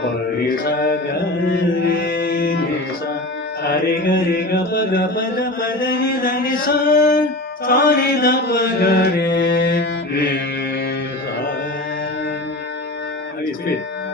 परि सा ग रे नि सा सा रे ग रे ग प द प द नि ध नि सा सा नि ध प ग रे रे सा. Now you split.